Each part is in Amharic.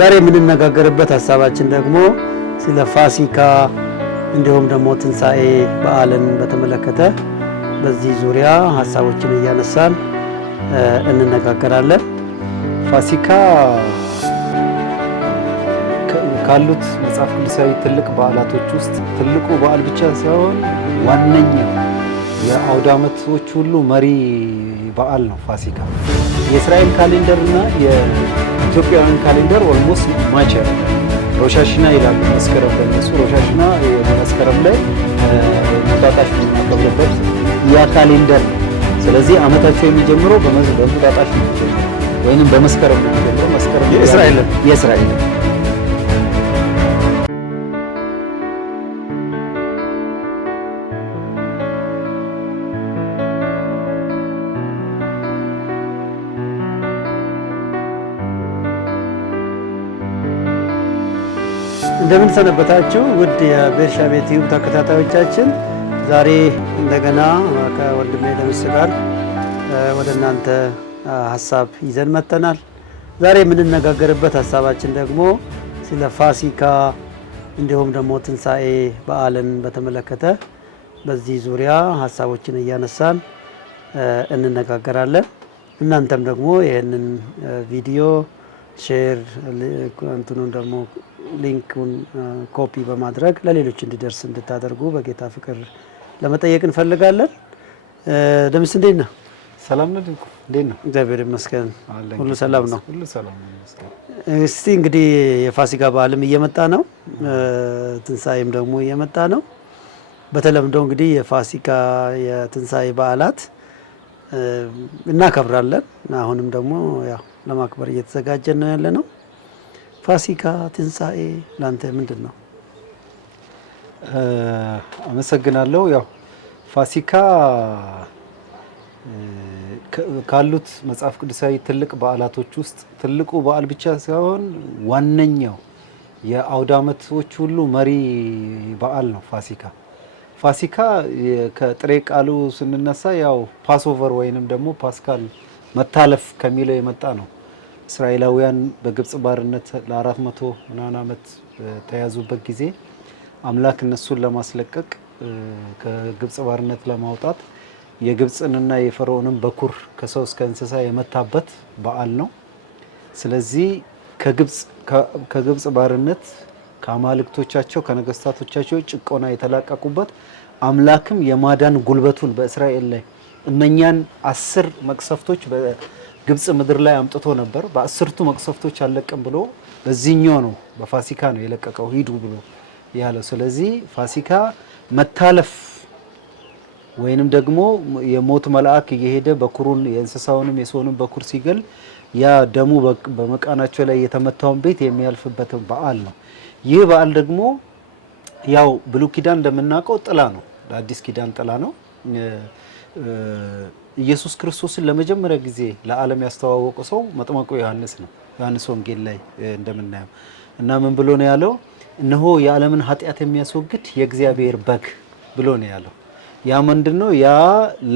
ዛሬ የምንነጋገርበት ሐሳባችን ደግሞ ስለ ፋሲካ እንዲሁም ደግሞ ትንሣኤ በዓልን በተመለከተ በዚህ ዙሪያ ሐሳቦችን እያነሳን እንነጋገራለን። ፋሲካ ካሉት መጽሐፍ ቅዱሳዊ ትልቅ በዓላቶች ውስጥ ትልቁ በዓል ብቻ ሳይሆን ዋነኛው የአውደ ዓመቶች ሁሉ መሪ በዓል ነው ፋሲካ። የእስራኤል ካሌንደር እና የኢትዮጵያውያን ካሌንደር ኦልሞስት ማች ያደርጋል። ሮሻሽና ይላሉ መስከረም በእነሱ ሮሻሽና መስከረም ላይ እንቁጣጣሽ የምናከብርበት ያ ካሌንደር ነው። ስለዚህ ዓመታቸው የሚጀምረው በእንቁጣጣሽ ነው የሚጀምረው ወይንም በመስከረም ነው የሚጀምረው። መስከረም የእስራኤል እንደምን ሰነበታችሁ ውድ የቤርሻቤ ቲዩብ ተከታታዮቻችን። ዛሬ እንደገና ከወንድሜ ደምስ ጋር ወደ እናንተ ሀሳብ ይዘን መጥተናል። ዛሬ የምንነጋገርበት ሀሳባችን ደግሞ ስለ ፋሲካ እንዲሁም ደግሞ ትንሣኤ በዓልን በተመለከተ በዚህ ዙሪያ ሀሳቦችን እያነሳን እንነጋገራለን። እናንተም ደግሞ ይህንን ቪዲዮ ሼር እንትኑን ደግሞ ሊንኩን ኮፒ በማድረግ ለሌሎች እንዲደርስ እንድታደርጉ በጌታ ፍቅር ለመጠየቅ እንፈልጋለን። ደምስ እንዴት ነህ? ሰላም ነው። እንዴት ነው? እግዚአብሔር ይመስገን ሁሉ ሰላም ነው። ሁሉ ሰላም ነው። እስቲ እንግዲህ የፋሲካ በዓልም እየመጣ ነው፣ ትንሣኤም ደግሞ እየመጣ ነው። በተለምዶ እንግዲህ የፋሲካ የትንሣኤ በዓላት እናከብራለን። አሁንም ደግሞ ያው ለማክበር እየተዘጋጀን ነው ያለ ነው። ፋሲካ ትንሣኤ ላንተ ምንድን ነው? አመሰግናለሁ። ያው ፋሲካ ካሉት መጽሐፍ ቅዱሳዊ ትልቅ በዓላቶች ውስጥ ትልቁ በዓል ብቻ ሳይሆን ዋነኛው የአውደ ዓመቶች ሁሉ መሪ በዓል ነው ፋሲካ። ፋሲካ ከጥሬ ቃሉ ስንነሳ ያው ፓስኦቨር ወይንም ደግሞ ፓስካል መታለፍ ከሚለው የመጣ ነው። እስራኤላውያን በግብጽ ባርነት ለ400 ምናምን ዓመት ተያዙበት ጊዜ አምላክ እነሱን ለማስለቀቅ ከግብጽ ባርነት ለማውጣት የግብጽንና የፈርዖንን በኩር ከሰው እስከ እንስሳ የመታበት በዓል ነው። ስለዚህ ከግብጽ ባርነት ከአማልክቶቻቸው ከነገስታቶቻቸው ጭቆና የተላቀቁበት አምላክም የማዳን ጉልበቱን በእስራኤል ላይ እነኛን 10 መቅሰፍቶች በግብጽ ምድር ላይ አምጥቶ ነበር። በ10ቱ መቅሰፍቶች አለቅም ብሎ በዚህኛው ነው በፋሲካ ነው የለቀቀው ሂዱ ብሎ ያለው። ስለዚህ ፋሲካ መታለፍ ወይንም ደግሞ የሞት መልአክ እየሄደ በኩሩን የእንስሳውንም የሰውንም በኩር ሲገል ያ ደሙ በመቃናቸው ላይ የተመታውን ቤት የሚያልፍበት በዓል ነው። ይህ በዓል ደግሞ ያው ብሉይ ኪዳን እንደምናውቀው ጥላ ነው፣ ለአዲስ ኪዳን ጥላ ነው። ኢየሱስ ክርስቶስን ለመጀመሪያ ጊዜ ለዓለም ያስተዋወቀው ሰው መጥምቁ ዮሐንስ ነው። ዮሐንስ ወንጌል ላይ እንደምናየው እና ምን ብሎ ነው ያለው? እነሆ የዓለምን ኃጢአት የሚያስወግድ የእግዚአብሔር በግ ብሎ ነው ያለው። ያ ምንድነው? ያ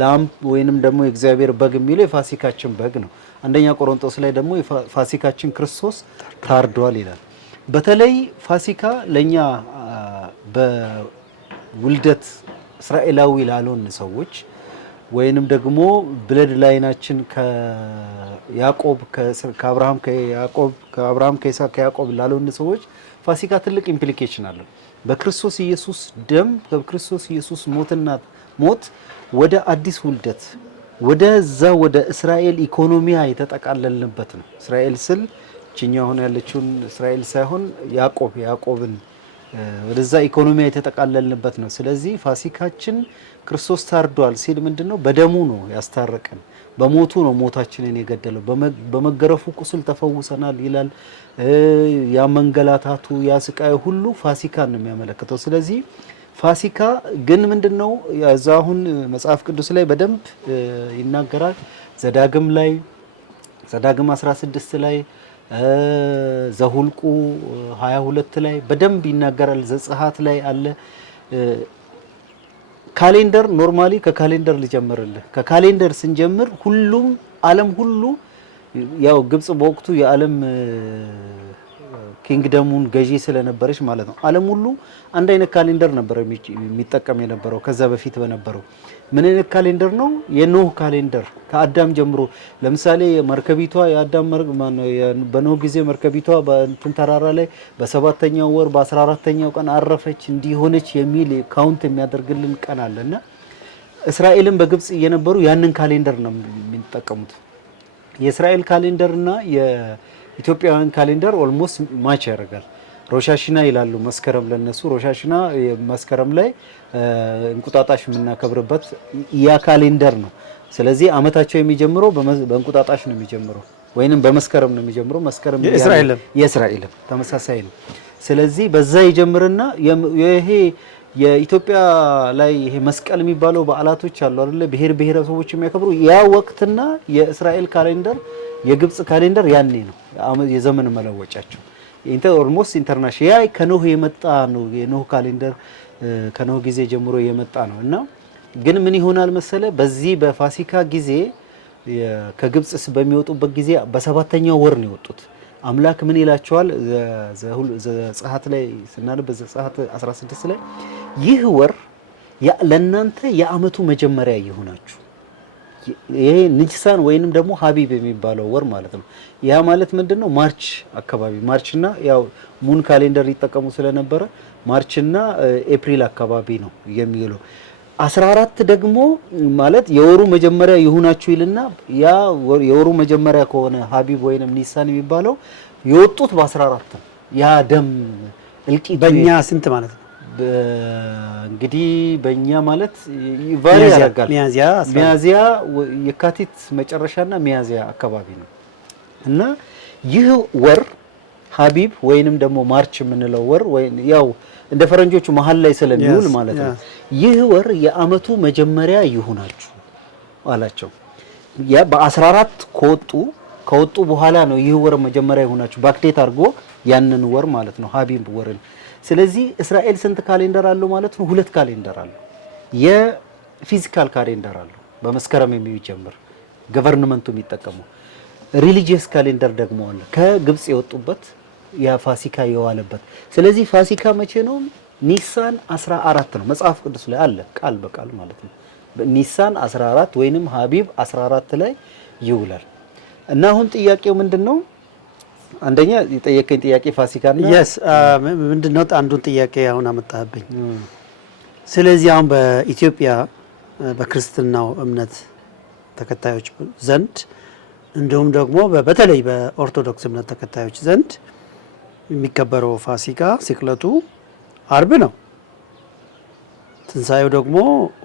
ላም ወይንም ደግሞ የእግዚአብሔር በግ የሚለው የፋሲካችን በግ ነው። አንደኛ ቆሮንቶስ ላይ ደግሞ የፋሲካችን ክርስቶስ ታርዷል ይላል። በተለይ ፋሲካ ለኛ በውልደት እስራኤላዊ ላልሆን ሰዎች ወይንም ደግሞ ብለድ ላይናችን ከያዕቆብ ከአብርሃም ከይስሐቅ ከያዕቆብ ላልሆን ሰዎች ፋሲካ ትልቅ ኢምፕሊኬሽን አለው። በክርስቶስ ኢየሱስ ደም በክርስቶስ ኢየሱስ ሞት ወደ አዲስ ውልደት ወደ እስራኤል ኢኮኖሚያ የተጠቃለልንበት ነው። እስራኤል ስል እኛ ሆነ ያለችውን እስራኤል ሳይሆን ያዕቆብን ወደዛ ኢኮኖሚያ የተጠቃለልንበት ነው። ስለዚህ ፋሲካችን ክርስቶስ ታርዷል ሲል ምንድነው? በደሙ ነው ያስታረቀን፣ በሞቱ ነው ሞታችንን የገደለው፣ በመገረፉ ቁስል ተፈውሰናል ይላል። ያ መንገላታቱ ያ ስቃይ ሁሉ ፋሲካን ነው የሚያመለክተው። ስለዚህ ፋሲካ ግን ምንድነው? ያዛ አሁን መጽሐፍ ቅዱስ ላይ በደንብ ይናገራል። ዘዳግም 16 ላይ ዘሁልቁ 22 ላይ በደንብ ይናገራል። ዘጸአት ላይ አለ። ካሌንደር ኖርማሊ ከካሌንደር ልጀምርልህ። ከካሌንደር ስንጀምር ሁሉም ዓለም ሁሉ ያው ግብጽ በወቅቱ የዓለም ኪንግደሙን ገዢ ስለነበረች ማለት ነው። ዓለም ሁሉ አንድ አይነት ካሌንደር ነበር የሚጠቀም የነበረው። ከዛ በፊት በነበረው ምን አይነት ካሌንደር ነው? የኖህ ካሌንደር ከአዳም ጀምሮ። ለምሳሌ መርከቢቷ የአዳም በኖህ ጊዜ መርከቢቷ በእንትን ተራራ ላይ በ7ኛው ወር በ14ኛው ቀን አረፈች እንዲሆነች የሚል ካውንት የሚያደርግልን ቀን አለና እስራኤልን በግብጽ እየነበሩ ያንን ካሌንደር ነው የሚጠቀሙት። የእስራኤል ካሌንደርና የኢትዮጵያውያን ካሌንደር ኦልሞስት ማች ያደርጋል። ሮሻሽና ይላሉ መስከረም ለነሱ ሮሻሽና መስከረም ላይ እንቁጣጣሽ የምናከብርበት ያ ካሌንደር ነው። ስለዚህ አመታቸው የሚጀምረው በእንቁጣጣሽ ነው የሚጀምረው ወይንም በመስከረም ነው የሚጀምረው። መስከረም የእስራኤልም ተመሳሳይ ነው። ስለዚህ በዛ ይጀምርና ይሄ የኢትዮጵያ ላይ ይሄ መስቀል የሚባለው በዓላቶች አሉ አይደለ? ብሔር ብሔረሰቦች የሚያከብሩ ያ ወቅትና የእስራኤል ካሌንደር የግብጽ ካሌንደር ያኔ ነው የዘመን መለወጫቸው። ኦልሞስት ኢንተርናሽናል ያ ከኖህ የመጣ ነው። የኖህ ካሌንደር ከኖህ ጊዜ ጀምሮ የመጣ ነው እና ግን ምን ይሆናል መሰለ በዚህ በፋሲካ ጊዜ ከግብጽ በሚወጡበት ጊዜ በ7ኛው ወር ነው የወጡት። አምላክ ምን ይላቸዋል? ዘጸአት ላይ ስናነብ ዘጸአት 16 ላይ ይህ ወር ለእናንተ የአመቱ መጀመሪያ ይሁናችሁ። ይሄ ኒሳን ወይንም ደግሞ ሀቢብ የሚባለው ወር ማለት ነው። ያ ማለት ምንድነው? ማርች አካባቢ ማርችና ያው ሙን ካሌንደር ይጠቀሙ ስለነበረ ማርችና ኤፕሪል አካባቢ ነው የሚውለው። 14 ደግሞ ማለት የወሩ መጀመሪያ ይሁናችሁ ይልና ያ የወሩ መጀመሪያ ከሆነ ሀቢብ ወይንም ኒሳን የሚባለው የወጡት በ14 ያ ደም እልቂት በእኛ ስንት ማለት ነው? እንግዲህ በእኛ ማለት ቫሪ ያደርጋል። ሚያዚያ የካቲት መጨረሻና ሚያዚያ አካባቢ ነው እና ይህ ወር ሀቢብ ወይንም ደግሞ ማርች የምንለው ወር ወይ ያው እንደ ፈረንጆቹ መሀል ላይ ስለሚውል ማለት ነው። ይህ ወር የአመቱ መጀመሪያ ይሁናችሁ አላቸው። ያ በ14 ከወጡ በኋላ ነው ይህ ወር መጀመሪያ ይሁናችሁ ባክዴት አድርጎ ያንን ወር ማለት ነው ሀቢብ ወርን። ስለዚህ እስራኤል ስንት ካሌንደር አለው ማለት ነው? 2 ካሌንደር አለው። የፊዚካል ካሌንደር አለው በመስከረም የሚጀምር ገቨርንመንቱ የሚጠቀመው። ሪሊጂየስ ካሌንደር ደግሞ አለ ከግብጽ የወጡበት የፋሲካ የዋለበት። ስለዚህ ፋሲካ መቼ ነው? ኒሳን 14 ነው። መጽሐፍ ቅዱስ ላይ አለ ቃል በቃል ማለት ነው። ኒሳን 14 ወይንም ሀቢብ 14 ላይ ይውላል። እና አሁን ጥያቄው ምንድነው? አንደኛ የጠየቀኝ ጥያቄ ፋሲካና ምንድነው? አንዱን ጥያቄ አሁን አመጣህብኝ። ስለዚህ አሁን በኢትዮጵያ በክርስትናው እምነት ተከታዮች ዘንድ እንዲሁም ደግሞ በተለይ በኦርቶዶክስ እምነት ተከታዮች ዘንድ የሚከበረው ፋሲካ ስቅለቱ አርብ ነው። ትንሳኤው ደግሞ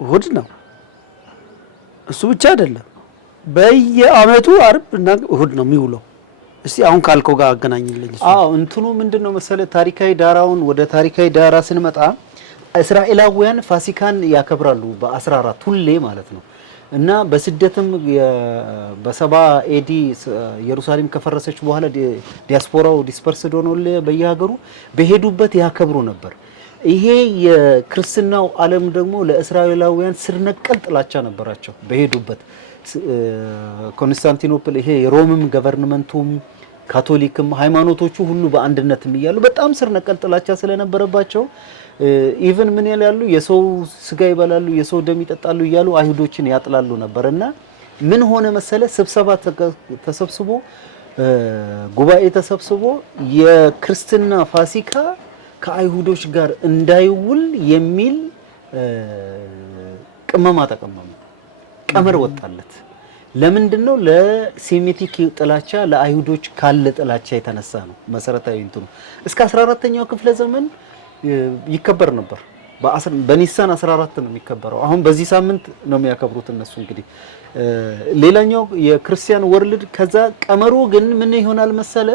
እሁድ ነው። እሱ ብቻ አይደለም፣ በየአመቱ አርብ እና እሁድ ነው የሚውለው። እስቲ አሁን ካልከው ጋር አገናኝልኝ። እንትኑ ምንድነው መሰለ ታሪካዊ ዳራውን ወደ ታሪካዊ ዳራ ስንመጣ እስራኤላውያን ፋሲካን ያከብራሉ በ14 ሁሌ ማለት ነው። እና በስደትም በ70 ኤዲ ኢየሩሳሌም ከፈረሰች በኋላ ዲያስፖራው ዲስፐርስድ ሆኖ በየሀገሩ በሄዱበት ያከብሩ ነበር። ይሄ የክርስትናው ዓለም ደግሞ ለእስራኤላውያን ስር ነቀል ጥላቻ ነበራቸው። በሄዱበት ኮንስታንቲኖፕል ይሄ የሮምም ገቨርንመንቱም ካቶሊክም ሃይማኖቶቹ ሁሉ በአንድነትም እያሉ በጣም ስር ነቀል ጥላቻ ስለነበረባቸው ኢቭን ምን ያላሉ የሰው ስጋ ይበላሉ፣ የሰው ደም ይጠጣሉ እያሉ አይሁዶችን ያጥላሉ ነበርና ምን ሆነ መሰለ ስብሰባ ተሰብስቦ ጉባኤ ተሰብስቦ የክርስትና ፋሲካ ከአይሁዶች ጋር እንዳይውል የሚል ቅመማ ተቀመመ። ቀመር ወጣለት። ለምንድነው? ለሴሚቲክ ጥላቻ ለአይሁዶች ካለ ጥላቻ የተነሳ ነው። መሰረታዊ እንትኑ እስከ 14ኛው ክፍለ ዘመን ይከበር ነበር። በኒሳን 14 ነው የሚከበረው። አሁን በዚህ ሳምንት ነው የሚያከብሩት እነሱ። እንግዲህ ሌላኛው የክርስቲያን ወርልድ ከዛ ቀመሩ ግን ምን ይሆናል መሰለ?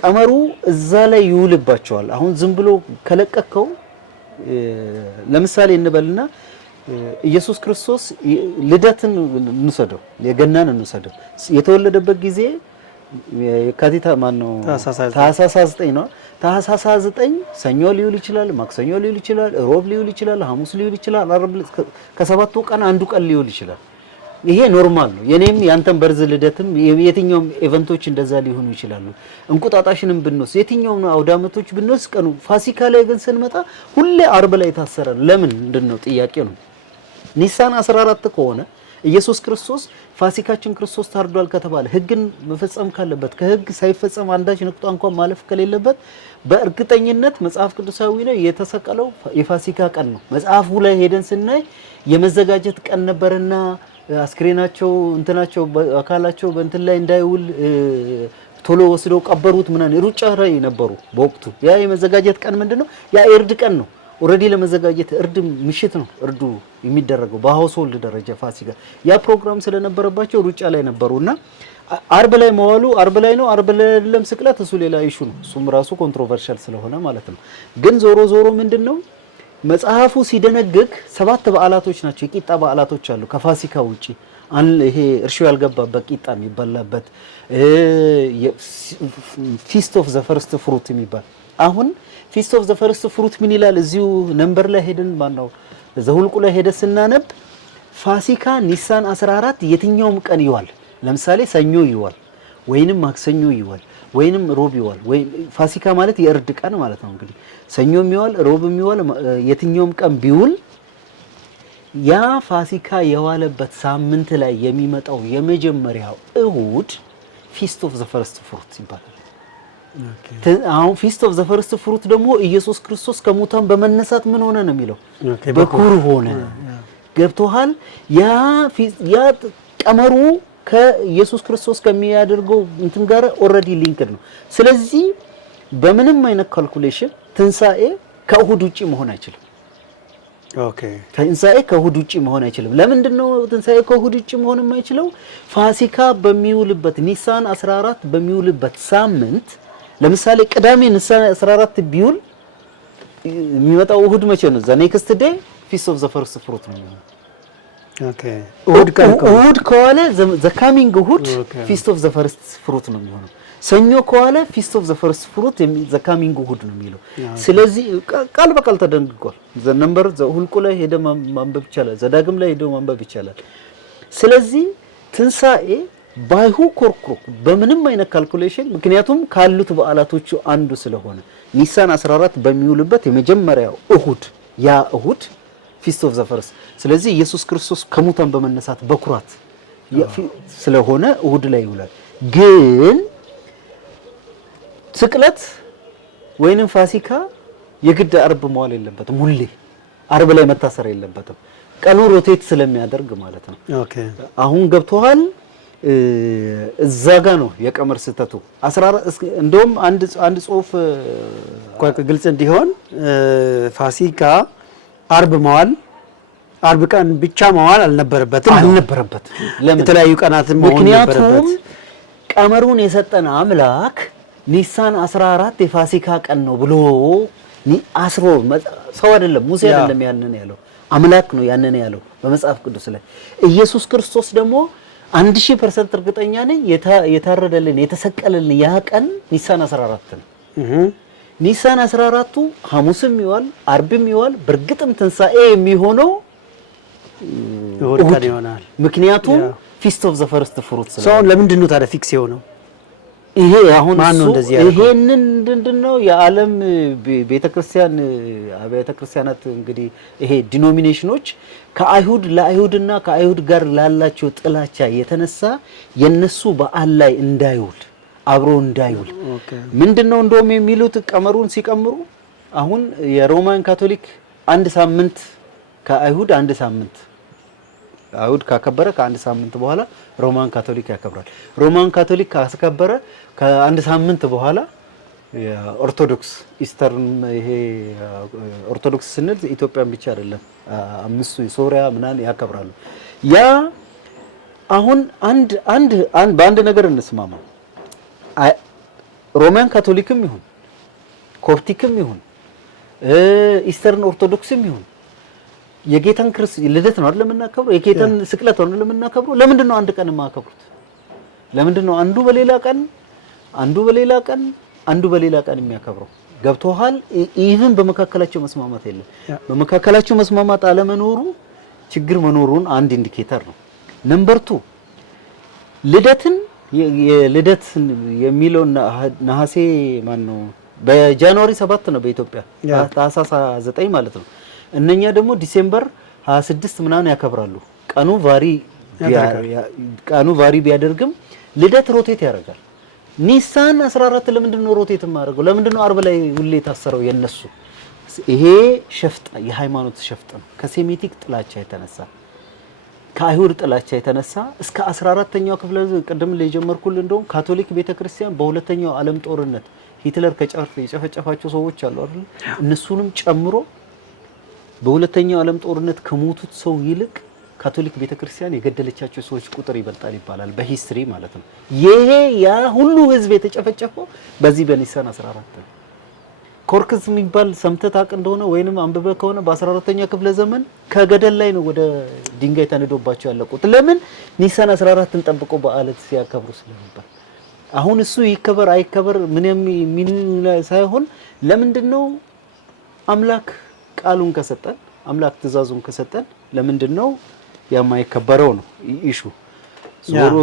ቀመሩ እዛ ላይ ይውልባቸዋል። አሁን ዝም ብሎ ከለቀቀው ለምሳሌ እንበልና ኢየሱስ ክርስቶስ ልደትን እንሰደው፣ የገናን እንሰደው። የተወለደበት ጊዜ የካቲት ማነው? ታህሳስ 9 ነው። ታህሳስ 9 ሰኞ ሊውል ይችላል፣ ማክሰኞ ሊውል ይችላል፣ ሮብ ሊውል ይችላል፣ ሐሙስ ሊውል ይችላል፣ ዓርብ ከሰባቱ ቀን አንዱ ቀን ሊውል ይችላል። ይሄ ኖርማል ነው። የኔም ያንተም በርዝ ልደትም የትኛውም ኢቨንቶች እንደዛ ሊሆኑ ይችላሉ። እንቁጣጣሽንም ብንወስድ የትኛውም አውደ ዓመቶች ብንወስድ ቀኑ ፋሲካ ላይ ግን ስንመጣ ሁሌ አርብ ላይ ታሰረ። ለምን ምንድነው ጥያቄ ነው። ኒሳን 14 ከሆነ ኢየሱስ ክርስቶስ ፋሲካችን ክርስቶስ ታርዷል ከተባለ ህግን መፈጸም ካለበት ከህግ ሳይፈጸም አንዳች ንቅጧ እንኳን ማለፍ ከሌለበት በእርግጠኝነት መጽሐፍ ቅዱሳዊ ነው የተሰቀለው የፋሲካ ቀን ነው። መጽሐፉ ላይ ሄደን ስናይ የመዘጋጀት ቀን ነበርና አስክሬናቸው እንትናቸው አካላቸው በእንትን ላይ እንዳይውል ቶሎ ወስደው ቀበሩት ምናምን ሩጫ ላይ ነበሩ በወቅቱ። ያ የመዘጋጀት ቀን ምንድነው? ያ እርድ ቀን ነው። ኦሬዲ ለመዘጋጀት እርድ ምሽት ነው እርዱ የሚደረገው በሃውስሆልድ ደረጃ ፋሲካ። ያ ፕሮግራም ስለነበረባቸው ሩጫ ላይ ነበሩና አርብ ላይ መዋሉ አርብ ላይ ነው አርብ ላይ አይደለም ስቅለት፣ እሱ ሌላ ኢሹ ነው። እሱም ራሱ ኮንትሮቨርሻል ስለሆነ ማለት ነው። ግን ዞሮ ዞሮ ምንድነው መጽሐፉ ሲደነግግ 7 በዓላቶች ናቸው። የቂጣ በዓላቶች አሉ ከፋሲካ ውጪ። ይሄ እርሾ ያልገባበት ቂጣ የሚበላበት ፊስት ኦፍ ዘ ፈርስት ፍሩት የሚባል አሁን ፊስት ኦፍ ዘ ፈርስት ፍሩት ምን ይላል? እዚሁ ነምበር ላይ ሄደን ማነው ዘሁልቁ ላይ ሄደ ስናነብ ፋሲካ ኒሳን 14 የትኛውም ቀን ይዋል። ለምሳሌ ሰኞ ይዋል ወይንም ማክሰኞ ይዋል ወይንም ሮብ ይዋል። ወይ ፋሲካ ማለት የእርድ ቀን ማለት ነው። እንግዲህ ሰኞ ይዋል ሮብ ይዋል የትኛውም ቀን ቢውል ያ ፋሲካ የዋለበት ሳምንት ላይ የሚመጣው የመጀመሪያው እሁድ ፊስት ኦፍ ዘ ፈርስት ፍሩት ይባላል። አሁን ፊስት ኦፍ ዘ ፈርስት ፍሩት ደግሞ ኢየሱስ ክርስቶስ ከሙታን በመነሳት ምን ሆነ ነው የሚለው በኩር ሆነ። ገብቶሃል? ያ ቀመሩ ከኢየሱስ ክርስቶስ ከሚያደርገው እንትን ጋር ኦልሬዲ ሊንክድ ነው። ስለዚህ በምንም አይነት ካልኩሌሽን ትንሳኤ ከእሁድ ውጪ መሆን አይችልም። ኦኬ፣ ትንሳኤ ከእሁድ ውጪ መሆን አይችልም። ለምንድን ነው ትንሳኤ ከእሁድ ውጪ መሆን የማይችለው? ፋሲካ በሚውልበት ኒሳን 14 በሚውልበት ሳምንት ለምሳሌ ቅዳሜ ኒሳን 14 ቢውል የሚመጣው እሁድ መቼ ነው? ዘ ኔክስት ዴይ ፊስት ኦፍ ዘ ፈርስት ፍሩት ነው የሚሆነው። ኦኬ፣ እሁድ ከዋለ ዘ ካሚንግ እሁድ ፊስት ኦፍ ዘ ፈርስት ፍሩት ነው የሚሆነው። ሰኞ ከዋለ ፊስት ኦፍ ዘ ፈርስት ፍሩት ዘ ካሚንግ እሁድ ነው የሚለው። ስለዚህ ቃል በቃል ተደንግጓል። ዘ ነምበር ዘ ሁልቁ ላይ ሄደ ማንበብ ይቻላል። ዘዳግም ላይ ሄዶ ማንበብ ይቻላል። ስለዚህ ትንሳኤ ባይሁ ኮርኩሮ በምንም አይነት ካልኩሌሽን ምክንያቱም ካሉት በዓላቶቹ አንዱ ስለሆነ ኒሳን 14 በሚውልበት የመጀመሪያው እሁድ ያ እሁድ ፊስት ኦፍ ዘ ፈርስት። ስለዚህ ኢየሱስ ክርስቶስ ከሙታን በመነሳት በኩራት ስለሆነ እሁድ ላይ ይውላል። ግን ስቅለት ወይንም ፋሲካ የግድ አርብ መዋል የለበትም። ሁሌ አርብ ላይ መታሰር የለበትም። ቀኑ ሮቴት ስለሚያደርግ ማለት ነው። ኦኬ፣ አሁን ገብቶሃል? እዛ ጋ ነው የቀመር ስህተቱ። 14 እንደውም አንድ ጽሁፍ ግልጽ እንዲሆን ፋሲካ አርብ መዋል አርብ ቀን ብቻ መዋል አልነበረበትም። ለምን? የተለያዩ ቀናትን መሆን ነበረበት። ምክንያቱም ቀመሩን የሰጠን አምላክ ኒሳን 14 የፋሲካ ቀን ነው ብሎ አስሮ ሰው አይደለም ሙሴ አይደለም ያንን ያለው አምላክ ነው ያንን ያለው በመጽሐፍ ቅዱስ ላይ። ኢየሱስ ክርስቶስ ደግሞ 1000% እርግጠኛ ነኝ የታረደልን የተሰቀለልን ያ ቀን ኒሳን 14 ነው። ኒሳን 14ቱ ሐሙስም ይዋል አርብም ይዋል በእርግጥም ትንሳኤ የሚሆነው እሁድ ቀን ይሆናል። ምክንያቱም ፊስት ኦፍ ዘ ፈርስት ፍሩት ስለሆነ ሰው ለምንድን ነው ታዲያ ፊክስ የሆነው? ይሄ አሁን ይሄንን ምንድነው የዓለም ቤተክርስቲያን አብያተ ክርስቲያናት እንግዲህ ይሄ ዲኖሚኔሽኖች ከአይሁድ ለአይሁድና ከአይሁድ ጋር ላላቸው ጥላቻ የተነሳ የነሱ በዓል ላይ እንዳይውል አብሮ እንዳይውል ምንድነው እንደውም የሚሉት ቀመሩን ሲቀምሩ አሁን የሮማን ካቶሊክ አንድ ሳምንት ከአይሁድ አንድ ሳምንት አይሁድ ካከበረ ከአንድ ሳምንት በኋላ ሮማን ካቶሊክ ያከብራል። ሮማን ካቶሊክ ካስከበረ ከአንድ ሳምንት በኋላ የኦርቶዶክስ ኢስተርን ይሄ ኦርቶዶክስ ስንል ኢትዮጵያን ብቻ አይደለም አምስቱ ሶሪያ ምናምን ያከብራሉ። ያ አሁን አንድ በአንድ ነገር እንስማማ። ሮማን ካቶሊክም ይሁን ኮፕቲክም ይሁን ኢስተርን ኦርቶዶክስም ይሁን የጌታን ልደት ነው አይደል የምናከብረው? የጌታን ስቅለት ነው አይደል የምናከብረው? ለምንድን ነው አንድ ቀን የማከብሩት? ለምንድን ነው አንዱ በሌላ ቀን አንዱ በሌላ ቀን የሚያከብረው? ገብቶሃል? ኢቭን በመካከላቸው መስማማት የለም። በመካከላቸው መስማማት አለመኖሩ ችግር መኖሩን አንድ ኢንዲኬተር ነው። ነምበር 2 ልደትን የልደት የሚለው ነሐሴ ማን ነው በጃንዋሪ 7 ነው በኢትዮጵያ ታህሳስ 9 ማለት ነው። እነኛ ደግሞ ዲሴምበር 26 ምናምን ያከብራሉ። ቀኑ ቫሪ ቢያደርግም ልደት ሮቴት ያደርጋል። ኒሳን 14 ለምንድን ነው ሮቴት የማደርገው? ለምንድን ነው አርብ ላይ ሁሌ የታሰረው የነሱ? ይሄ ሸፍጥ የሃይማኖት ሸፍጥ ነው። ከሴሜቲክ ጥላቻ የተነሳ ከአይሁድ ጥላቻ የተነሳ እስከ 14ኛው ክፍለ ቅድም ላይ ጀመርኩልህ። እንደውም ካቶሊክ ቤተክርስቲያን በሁለተኛው ዓለም ጦርነት ሂትለር የጨፈጨፋቸው ሰዎች አሉ አይደል? እነሱንም ጨምሮ በሁለተኛው ዓለም ጦርነት ከሞቱት ሰው ይልቅ ካቶሊክ ቤተክርስቲያን የገደለቻቸው ሰዎች ቁጥር ይበልጣል ይባላል በሂስትሪ ማለት ነው። ይሄ ያ ሁሉ ህዝብ የተጨፈጨፈው በዚህ በኒሳን 14 ነው። ኮርክስ የሚባል ሰምተህ ታውቅ እንደሆነ ወይንም አንብበህ ከሆነ በ14ኛ ክፍለ ዘመን ከገደል ላይ ነው ወደ ድንጋይ ተነዶባቸው ያለቁት። ለምን? ኒሳን 14ን ጠብቆ በዓለት ሲያከብሩ ስለነበር። አሁን እሱ ይከበር አይከበር ምንም ሳይሆን ለምንድነው አምላክ ቃሉን ከሰጠን አምላክ ትእዛዙን ከሰጠን ለምንድነው የማይከበረው ነው ኢሹ።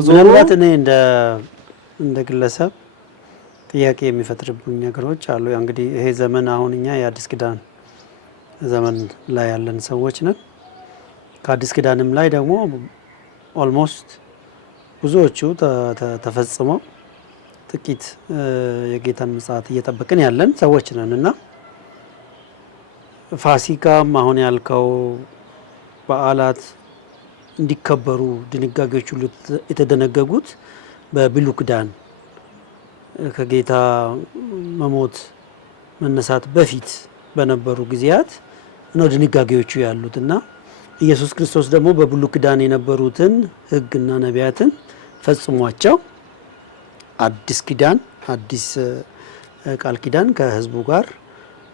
ምናልባት እኔ እንደ ግለሰብ ጥያቄ የሚፈጥርብኝ ነገሮች አሉ። እንግዲህ ይሄ ዘመን አሁን እኛ የአዲስ ኪዳን ዘመን ላይ ያለን ሰዎች ነን። ከአዲስ ኪዳንም ላይ ደግሞ ኦልሞስት ብዙዎቹ ተፈጽመው ጥቂት የጌታን ምጽአት እየጠበቅን ያለን ሰዎች ነን እና ፋሲካም አሁን ያልከው በዓላት እንዲከበሩ ድንጋጌዎች ሁሉ የተደነገጉት በብሉይ ኪዳን ከጌታ መሞት መነሳት በፊት በነበሩ ጊዜያት ነው ድንጋጌዎቹ ያሉት እና ኢየሱስ ክርስቶስ ደግሞ በብሉይ ኪዳን የነበሩትን ሕግና ነቢያትን ፈጽሟቸው አዲስ ኪዳን አዲስ ቃል ኪዳን ከሕዝቡ ጋር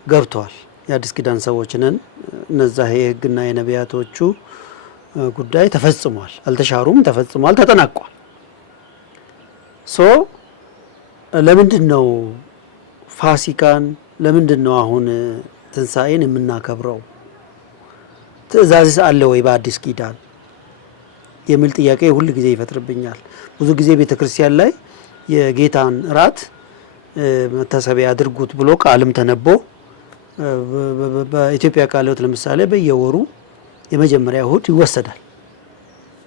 ገብተዋል። የአዲስ ኪዳን ሰዎች ነን። እነዛ የሕግና የነቢያቶቹ ጉዳይ ተፈጽሟል፣ አልተሻሩም፣ ተፈጽሟል፣ ተጠናቋል። ለምንድን ነው ፋሲካን ለምንድን ነው አሁን ትንሣኤን የምናከብረው? ትእዛዝስ አለ ወይ በአዲስ ኪዳን የሚል ጥያቄ ሁል ጊዜ ይፈጥርብኛል። ብዙ ጊዜ ቤተክርስቲያን ላይ የጌታን እራት መታሰቢያ አድርጉት ብሎ ቃልም ተነቦ በኢትዮጵያ ቃለ ሕይወት ለምሳሌ በየወሩ የመጀመሪያ እሁድ ይወሰዳል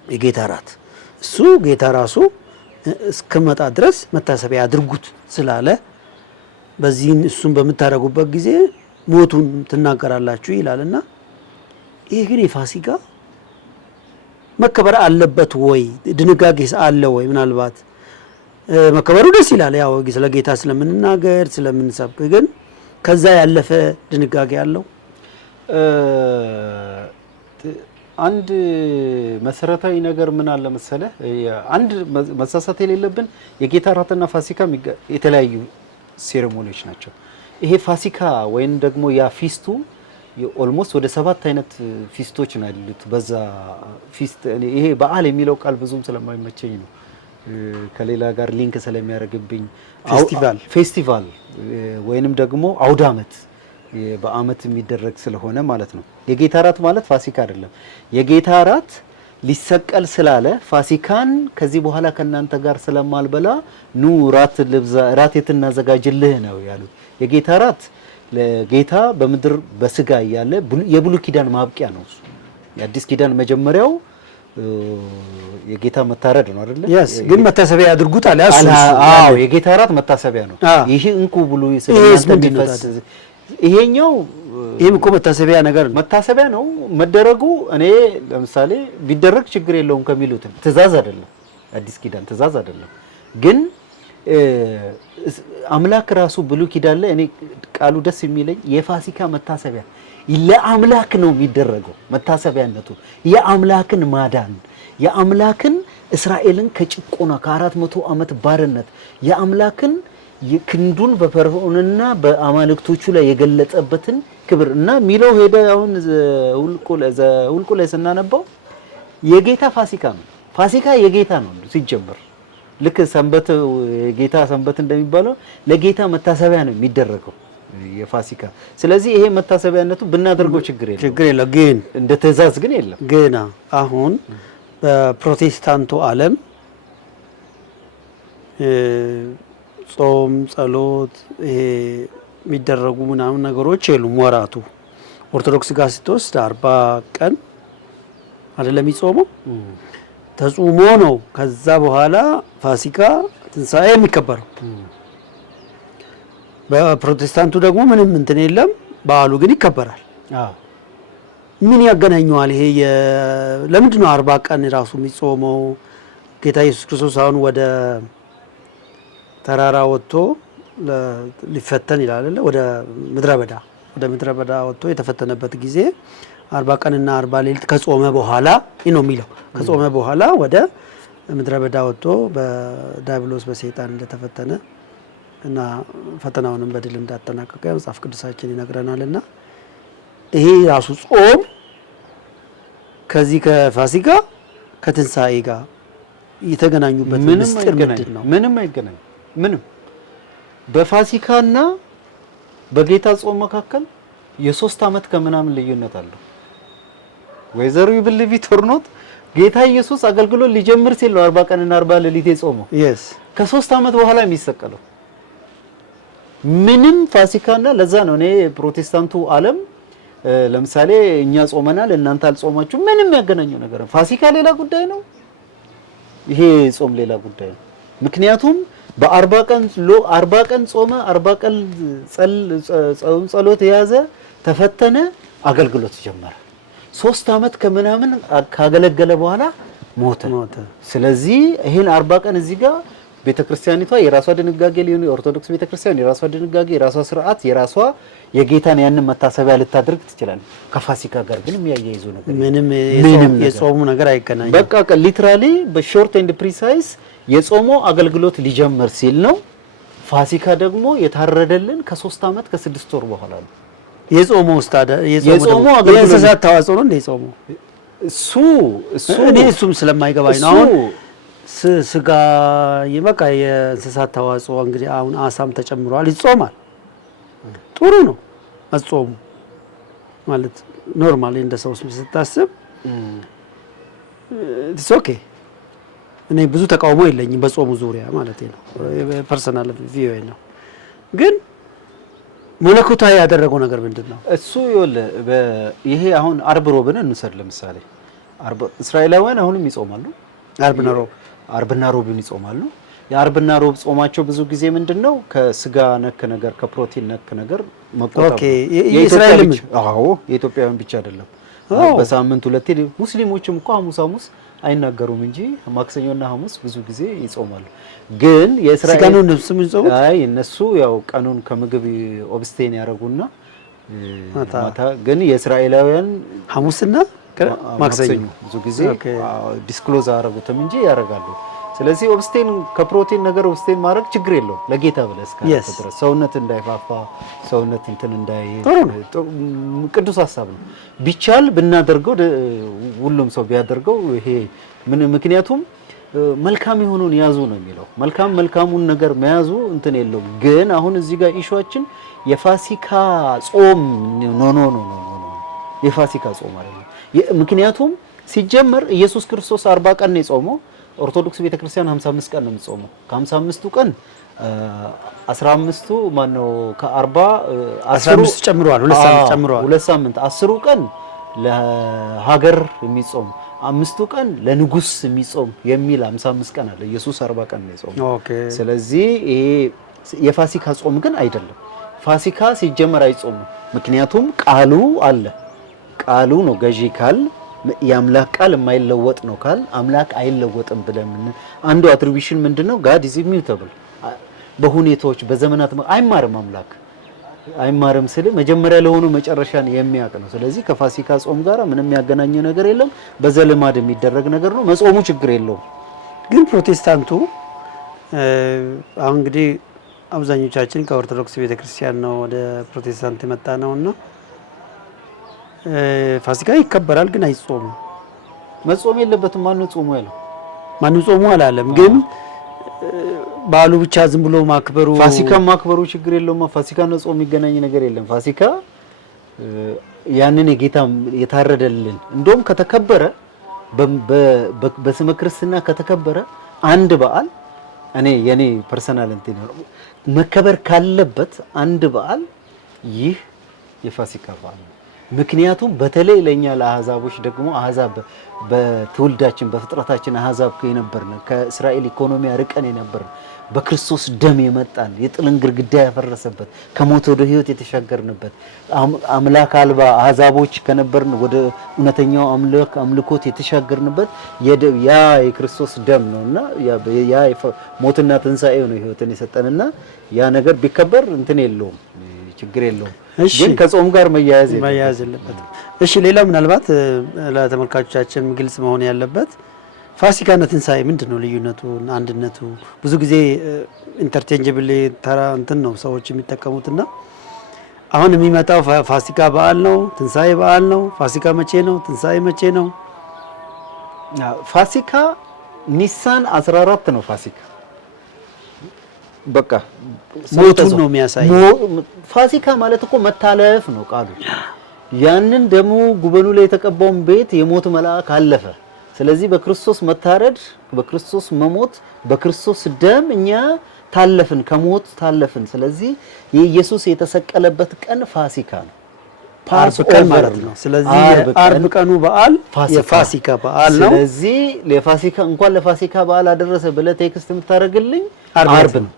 የጌታ እራት። እሱ ጌታ ራሱ እስከመጣ ድረስ መታሰቢያ አድርጉት ስላለ በዚህን እሱን በምታደርጉበት ጊዜ ሞቱን ትናገራላችሁ ይላልና ይሄ ግን የፋሲካ መከበር አለበት ወይ? ድንጋጌስ አለ ወይ? ምናልባት መከበሩ ደስ ይላል፣ ያው ስለ ጌታ ስለምንናገር ስለምንሰብክ፣ ግን ከዛ ያለፈ ድንጋጌ አለው? አንድ መሰረታዊ ነገር ምን አለ መሰለ፣ አንድ መሳሳት የሌለብን የጌታ እራትና ፋሲካ የተለያዩ ሴሬሞኒዎች ናቸው። ይሄ ፋሲካ ወይም ደግሞ ያ ፊስቱ ኦልሞስት ወደ 7 አይነት ፊስቶች ነው ያሉት። በዛ ፊስት ይሄ በዓል የሚለው ቃል ብዙም ስለማይመቸኝ ነው ከሌላ ጋር ሊንክ ስለሚያደርግብኝ ፌስቲቫል ወይንም ደግሞ አውደ ዓመት በአመት የሚደረግ ስለሆነ ማለት ነው። የጌታ እራት ማለት ፋሲካ አይደለም። የጌታ እራት ሊሰቀል ስላለ ፋሲካን ከዚህ በኋላ ከናንተ ጋር ስለማልበላ ኑ ራት ልብዛ ራት የትናዘጋጅልህ ነው ያሉት። የጌታ እራት ለጌታ በምድር በስጋ እያለ የብሉይ ኪዳን ማብቂያ ነው። የአዲስ ኪዳን መጀመሪያው የጌታ መታረድ ነው አይደል? ግን መታሰቢያ ያድርጉት አለ። አዎ የጌታ እራት መታሰቢያ ነው። ይሄ እንኩ ብሉ ስለሚፈስ ይሄኛው ይሄም እኮ መታሰቢያ ነገር ነው። መታሰቢያ ነው መደረጉ። እኔ ለምሳሌ ቢደረግ ችግር የለውም ከሚሉት ትእዛዝ አይደለም፣ አዲስ ኪዳን ትእዛዝ አይደለም። ግን አምላክ ራሱ ብሉይ ኪዳን ላይ እኔ ቃሉ ደስ የሚለኝ የፋሲካ መታሰቢያ ለአምላክ ነው የሚደረገው። መታሰቢያነቱ የአምላክን ማዳን የአምላክን እስራኤልን ከጭቆና ከ400 ዓመት ባርነት የአምላክን ክንዱን በፈርዖንና በአማልክቶቹ ላይ የገለጸበትን ክብር እና ሚለው ሄደ። አሁን ሁልቁ ላይ ስናነባው የጌታ ፋሲካ ነው። ፋሲካ የጌታ ነው ሲጀምር። ልክ ሰንበት የጌታ ሰንበት እንደሚባለው ለጌታ መታሰቢያ ነው የሚደረገው የፋሲካ። ስለዚህ ይሄ መታሰቢያነቱ ብናደርገው ችግር የለም፣ ግን እንደ ትእዛዝ ግን የለም። ግን አሁን በፕሮቴስታንቱ ዓለም ጾም፣ ጸሎት ይሄ የሚደረጉ ምናምን ነገሮች የሉም። ወራቱ ኦርቶዶክስ ጋር ስትወስድ 40 ቀን አይደለም የሚጾመው፣ ተጾሞ ነው ከዛ በኋላ ፋሲካ ትንሣኤ የሚከበረው። በፕሮቴስታንቱ ደግሞ ምንም እንትን የለም፣ በዓሉ ግን ይከበራል። ምን ያገናኘዋል ይሄ? ለምንድን ነው 40 ቀን ራሱ የሚጾመው? ጌታ ኢየሱስ ክርስቶስ አሁን ወደ ተራራ ወጥቶ ሊፈተን ይላል አይደል? ወደ ምድረ በዳ ወጥቶ የተፈተነበት ጊዜ 40 ቀንና 40 ሌሊት ከጾመ በኋላ ነው የሚለው። ከጾመ በኋላ ወደ ምድረ በዳ ወጥቶ በዲያብሎስ በሰይጣን እንደተፈተነ እና ፈተናውንም በድል እንዳጠናቀቀ መጽሐፍ ቅዱሳችን ይነግረናልና ይሄ ራሱ ጾም ከዚህ ከፋሲካ ከትንሣኤ ጋር የተገናኙበት ምስጢር ምንድን ነው? ምንም አይገናኝ። ምንም በፋሲካና በጌታ ጾም መካከል የ3 ዓመት ከምናምን ልዩነት አለው። ወይዘሮ ይብልቪ ቶርኖት ጌታ ኢየሱስ አገልግሎት ሊጀምር ሲል ነው 40 ቀንና 40 ሌሊት የጾመው። ከ3 ዓመት በኋላ የሚሰቀለው ምንም ፋሲካና ለዛ ነው እኔ ፕሮቴስታንቱ ዓለም ለምሳሌ እኛ ጾመናል እናንተ አልጾማችሁ ምንም ያገናኘው ነገር ፋሲካ ሌላ ጉዳይ ነው፣ ይሄ ጾም ሌላ ጉዳይ ነው። ምክንያቱም በ40 ቀን 40 ቀን ጾመ፣ 40 ቀን ጸሎት የያዘ ተፈተነ፣ አገልግሎት ጀመረ። 3 ዓመት ከምናምን ካገለገለ በኋላ ሞተ። ስለዚህ ይሄን 40 ቀን እዚህ ጋር ቤተክርስቲያኒቷ የራሷ ድንጋጌ ሊሆን የኦርቶዶክስ ቤተክርስቲያን የራሷ ድንጋጌ የራሷ ስርዓት የራሷ የጌታን ያንን መታሰቢያ ልታደርግ ትችላለች። ከፋሲካ ጋር ግን የሚያያይዙ ነገር ምንም የጾሙ ነገር አይገናኝም። በቃ ሊትራሊ በሾርት ኤንድ ፕሪሳይስ የጾሙ አገልግሎት ሊጀምር ሲል ነው። ፋሲካ ደግሞ የታረደልን ከ3 ዓመት ከ6 ወር በኋላ ነው። የጾሙ አገልግሎት የእንስሳት ተዋጽኦ ነው እንደ የጾሙ እሱ እኔ እሱም ስለማይገባኝ ነው። አሁን ስጋ በቃ የእንስሳት ተዋጽኦ እንግዲህ አሁን አሳም ተጨምሯል፣ ይጾማል። ጥሩ ነው መጾሙ ማለት ኖርማሊ እንደ ሰው ስታስብ ኢትስ ኦኬ። እኔ ብዙ ተቃውሞ የለኝም በጾሙ ዙሪያ ማለት ነው። ፐርሰናል ቪው ነው። ግን መለኮታዊ ያደረገው ነገር ምንድን ነው? እሱ ይሄ አሁን አርብ ሮብን እንውሰድ ለምሳሌ። እስራኤላውያን አሁንም ይጾማሉ። አርብና ሮብን ይጾማሉ። የአርብና ሮብ ጾማቸው ብዙ ጊዜ ምንድነው ከስጋ ነክ ነገር ከፕሮቲን ነክ ነገር መቆጠብ። የኢትዮጵያውያን ብቻ አይደለም። በሳምንት ሁለቴ ሙስሊሞችም እኮ ሐሙስ አይናገሩም እንጂ ማክሰኞና ሐሙስ ብዙ ጊዜ ይጾማሉ። ግን እነሱ ያው ቀኑን ከምግብ ኦብስቴን ያደርጉና ማታ ግን የእስራኤላውያን ሐሙስና ማክሰኞ ብዙ ጊዜ ዲስክሎዝ አያደርጉትም እንጂ ያደርጋሉ። ስለዚህ ኦብስቴን ከፕሮቲን ነገር ኦብስቴን ማድረግ ችግር የለውም ለጌታ ብለህ እስከ ሰውነት እንዳይፋፋ ሰውነት እንትን እንዳይ ቅዱስ ሐሳብ ነው። ቢቻል ብናደርገው ሁሉም ሰው ቢያደርገው ይሄ ምክንያቱም መልካም የሆነውን ያዙ ነው የሚለው። መልካሙን ነገር መያዙ እንትን የለውም። ግን አሁን እዚህ ጋር ኢሹአችን የፋሲካ ጾም ኖ የፋሲካ ጾም አይደለም። ምክንያቱም ሲጀመር ኢየሱስ ክርስቶስ 40 ቀን ነው የጾመው። ኦርቶዶክስ ቤተክርስቲያን 55 ቀን ነው የምትጾመው። ከ55ቱ ቀን 15ቱ ማነው ከ40 15 ጨምሯል፣ 2 ሳምንት ጨምሯል። 2 ሳምንት 10ሩ ቀን ለሀገር የሚጾም 5ቱ ቀን ለንጉስ የሚጾም የሚል 55 ቀን አለ። ኢየሱስ 40 ቀን ነው የጾመው። ስለዚህ ይሄ የፋሲካ ጾም ግን አይደለም። ፋሲካ ሲጀመር አይጾሙ። ምክንያቱም ቃሉ አለ። ቃሉ ነው ገዢ ካል የአምላክ ቃል የማይለወጥ ነው ካል አምላክ አይለወጥም ብለን አንዱ አትሪቢዩሽን ምንድነው? ጋድ ኢዝ ኢሚዩታብል። በሁኔታዎች በዘመናት አይማርም። አምላክ አይማርም ስለ መጀመሪያ ለሆኑ መጨረሻን የሚያውቅ ነው። ስለዚህ ከፋሲካ ጾም ጋር ምንም የሚያገናኘው ነገር የለም። በዘልማድ የሚደረግ ነገር ነው። መጾሙ ችግር የለውም። ግን ፕሮቴስታንቱ አሁን እንግዲህ አብዛኞቻችን ከኦርቶዶክስ ቤተክርስቲያን ነው ወደ ፕሮቴስታንት የመጣ ነውና ፋሲካ ይከበራል ግን አይጾምም። መጾም የለበትም። ማን ጾሙ ያለው? ማን ጾሙ አላለም። ግን በዓሉ ብቻ ዝም ብሎ ማክበሩ ፋሲካ ማክበሩ ችግር የለውም። ፋሲካና ጾም የሚገናኝ ነገር የለም። ፋሲካ ያንን የጌታ የታረደልን እንደውም ከተከበረ በስመ ክርስትና ከተከበረ አንድ በዓል እኔ የኔ ፐርሰናል እንትን ነው መከበር ካለበት አንድ በዓል ይህ የፋሲካ በዓል ነው። ምክንያቱም በተለይ ለኛ ለአህዛቦች ደግሞ አህዛብ በትውልዳችን በፍጥረታችን አህዛብ የነበርን ከእስራኤል ኢኮኖሚ ርቀን የነበርን በክርስቶስ ደም የመጣን የጥልን ግድግዳ ያፈረሰበት ከሞት ወደ ሕይወት የተሻገርንበት አምላክ አልባ አህዛቦች ከነበርን ወደ እውነተኛው አምልኮት የተሻገርንበት ያ የክርስቶስ ደም ነውና ያ ሞትና ትንሣኤው ነው ሕይወትን የሰጠንና ያ ነገር ቢከበር እንትን የለውም ችግር የለውም። ግን ከጾም ጋር መያያዝ የለበትም። እሺ ሌላው ምናልባት ለተመልካቾቻችን ግልጽ መሆን ያለበት ፋሲካና ትንሣኤ ምንድን ነው ልዩነቱ፣ አንድነቱ? ብዙ ጊዜ ኢንተርቼንጀብል ተራ እንትን ነው ሰዎች የሚጠቀሙትና አሁን የሚመጣው ፋሲካ በዓል ነው፣ ትንሣኤ በዓል ነው። ፋሲካ መቼ ነው? ትንሣኤ መቼ ነው? ፋሲካ ኒሳን 14 ነው ፋሲካ በቃ ሞቱን ነው የሚያሳየው። ፋሲካ ማለት እኮ መታለፍ ነው ቃሉ። ያንን ደግሞ ጉበኑ ላይ የተቀባውን ቤት የሞት መልአክ አለፈ። ስለዚህ በክርስቶስ መታረድ፣ በክርስቶስ መሞት፣ በክርስቶስ ደም እኛ ታለፍን፣ ከሞት ታለፍን። ስለዚህ የኢየሱስ የተሰቀለበት ቀን ፋሲካ ነው፣ አርብ ቀን ማለት ነው። ስለዚህ አርብ ቀኑ በዓል የፋሲካ በዓል ነው። ስለዚህ ለፋሲካ እንኳን ለፋሲካ በዓል አደረሰ ብለህ ቴክስት የምታደርግልኝ አርብ ነው።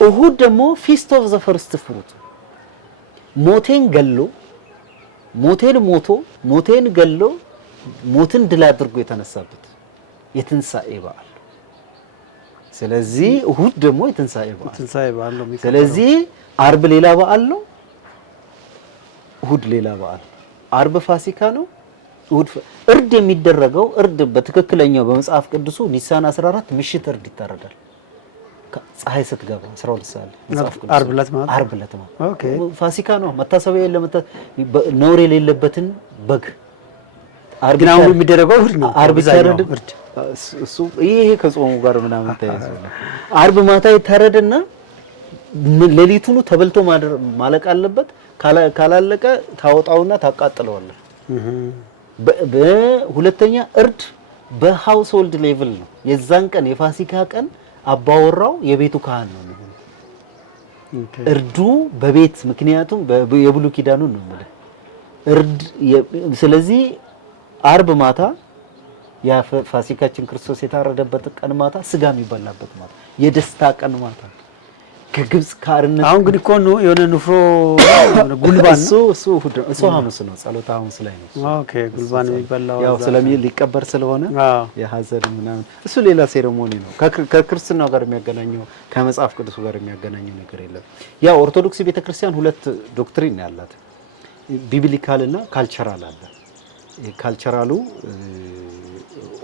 እሁድ ደግሞ ፊስት ኦፍ ዘ ፈርስት ፍሩት ሞቴን ገሎ ሞቴን ገሎ ሞትን ድል አድርጎ የተነሳበት የትንሣኤ በዓል። ስለዚህ እሁድ ደግሞ የትንሣኤ በዓል ነው። ስለዚህ አርብ ሌላ በዓል ነው፣ እሁድ ሌላ በዓል። አርብ ፋሲካ ነው፣ እሁድ እርድ የሚደረገው እርድ በትክክለኛው በመጽሐፍ ቅዱሱ ኒሳን 14 ምሽት እርድ ይታረዳል። ፀሐይ ስትገባ 12 ሰዓት መጽሐፍ ቅዱስ አርብ ዕለት ማለት አርብ ዕለት ነው። ኦኬ ፋሲካ ነው። መታሰቢያ ነውር የሌለበትን በግ ግን አሁን የሚደረገው እሁድ ነው። አርብ ይታረድ እሱ ይሄ ከጾሙ ጋር ምናምን ተያይዞ ነው። አርብ ማታ ይታረድና ሌሊቱን ተበልቶ ማለቅ አለበት። ካላለቀ ታወጣውና ታቃጥለዋለህ። በሁለተኛ እርድ በሃውስሆልድ ሌቭል ነው። የዛን ቀን የፋሲካ ቀን አባወራው የቤቱ ካህን ነው የሚሆነው። እርዱ በቤት ምክንያቱም የብሉይ ኪዳኑን ነው ማለት እርድ። ስለዚህ አርብ ማታ ያ ፋሲካችን ክርስቶስ የታረደበት ቀን ማታ ስጋ የሚበላበት ማታ የደስታ ቀን ማታ ከግብጽ ካርነት። አሁን ግን እኮ ነው የሆነ ንፍሮ ጉልባን እሱ ሐሙስ ነው፣ ጸሎተ ሐሙስ ላይ ነው። ኦኬ ጉልባን የሚበላው ያው ሊቀበር ስለሆነ የሐዘን ምናምን እሱ ሌላ ሴሬሞኒ ነው። ከክርስትናው ጋር የሚያገናኘው ከመጽሐፍ ቅዱስ ጋር የሚያገናኘው ነገር የለም። ያው ኦርቶዶክስ ቤተክርስቲያን ሁለት ዶክትሪን ያላት ቢብሊካል እና ካልቸራል አለ። ካልቸራሉ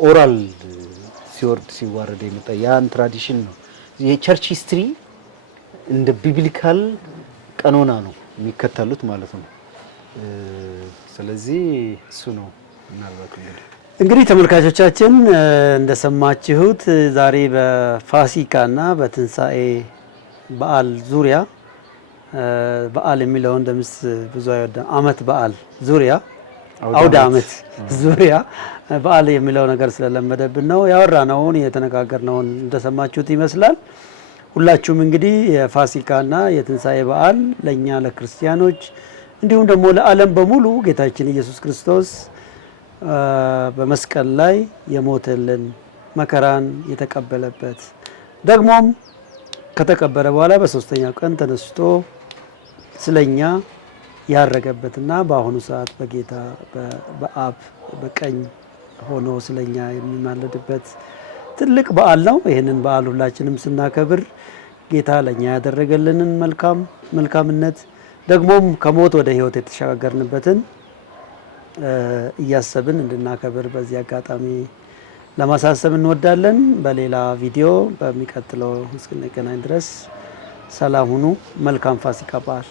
ኦራል ሲዋረድ የመጣ ያን ትራዲሽን ነው። የቸርች ሂስትሪ እንደ ቢብሊካል ቀኖና ነው የሚከተሉት ማለት ነው። ስለዚህ እሱ ነው ምናልባት እንግዲህ ተመልካቾቻችን እንደሰማችሁት ዛሬ በፋሲካና በትንሣኤ በዓል ዙሪያ በዓል የሚለው እንደምስ ብዙ አይወደም ዓመት በዓል ዙሪያ አውደ ዓመት ዙሪያ በዓል የሚለው ነገር ስለለመደብን ነው ያወራነውን የተነጋገርነውን እንደሰማችሁት ይመስላል። ሁላችሁም እንግዲህ የፋሲካና የትንሣኤ በዓል ለኛ ለክርስቲያኖች እንዲሁም ደግሞ ለዓለም በሙሉ ጌታችን ኢየሱስ ክርስቶስ በመስቀል ላይ የሞተልን መከራን የተቀበለበት ደግሞም ከተቀበረ በኋላ በሶስተኛው ቀን ተነስቶ ስለኛ ያረገበትና በአሁኑ ሰዓት በጌታ በአብ በቀኝ ሆኖ ስለኛ የሚማለድበት ትልቅ በዓል ነው። ይህንን በዓል ሁላችንም ስናከብር ጌታ ለኛ ያደረገልንን መልካምነት ደግሞም ከሞት ወደ ሕይወት የተሻገርንበትን እያሰብን እንድናከብር በዚህ አጋጣሚ ለማሳሰብ እንወዳለን። በሌላ ቪዲዮ በሚቀጥለው እስክንገናኝ ድረስ ሰላም ሁኑ። መልካም ፋሲካ በዓል